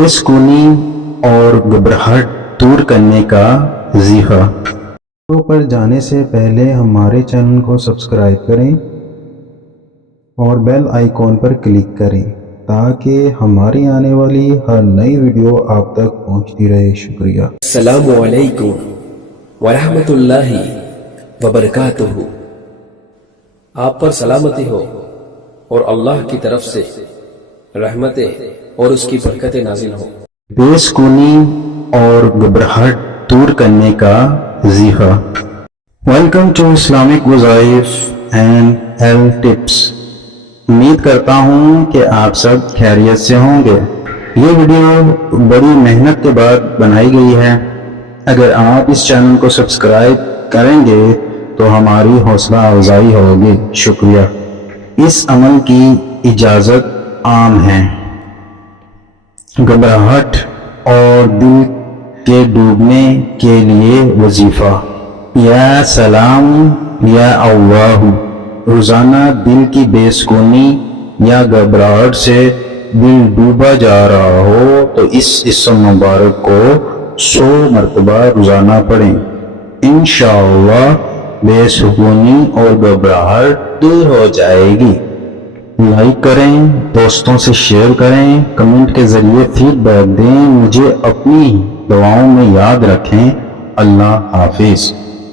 بےسکونی اور گھبراہٹ دور کرنے کا وظیفہ۔ ویڈیو پر جانے سے پہلے ہمارے چینل کو سبسکرائب کریں اور بیل آئیکن پر کلک کریں تاکہ ہماری آنے والی ہر نئی ویڈیو آپ تک پہنچتی رہے۔ شکریہ۔ السلام علیکم ورحمۃ اللہ وبرکاتہ۔ آپ پر سلامتی ہو اور اللہ کی طرف سے رحمتیں اور اس کی برکتیں نازل ہو۔ بےسکونی اور گھبراہٹ دور کرنے کا وظیفہ۔ ویلکم ٹو اسلامک وظائف اینڈ ہیلتھ ٹپس۔ امید کرتا ہوں کہ آپ سب خیریت سے ہوں گے۔ یہ ویڈیو بڑی محنت کے بعد بنائی گئی ہے۔ اگر آپ اس چینل کو سبسکرائب کریں گے تو ہماری حوصلہ افزائی ہوگی۔ شکریہ۔ اس عمل کی اجازت عام ہے۔ گھبراہٹ اور دل کے ڈوبنے کے لیے وظیفہ۔ یا سلام یا اللہ۔ روزانہ دل کی بے سکونی یا گھبراہٹ سے دل ڈوبا جا رہا ہو تو اس اسم مبارک کو 100 مرتبہ روزانہ پڑھیں۔ انشاءاللہ بے سکونی اور گھبراہٹ دور ہو جائے گی۔ لائک کریں، دوستوں سے شیئر کریں، کمنٹ کے ذریعے فیڈ بیک دیں، مجھے اپنی دعاؤں میں یاد رکھیں۔ اللہ حافظ۔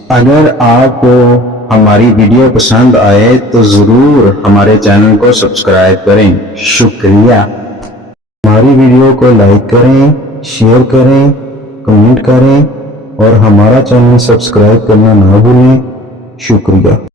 اگر آپ کو ہماری ویڈیو پسند آئے تو ضرور ہمارے چینل کو سبسکرائب کریں۔ شکریہ۔ ہماری ویڈیو کو لائک کریں، شیئر کریں، کمنٹ کریں اور ہمارا چینل سبسکرائب کرنا نہ بھولیں۔ شکریہ۔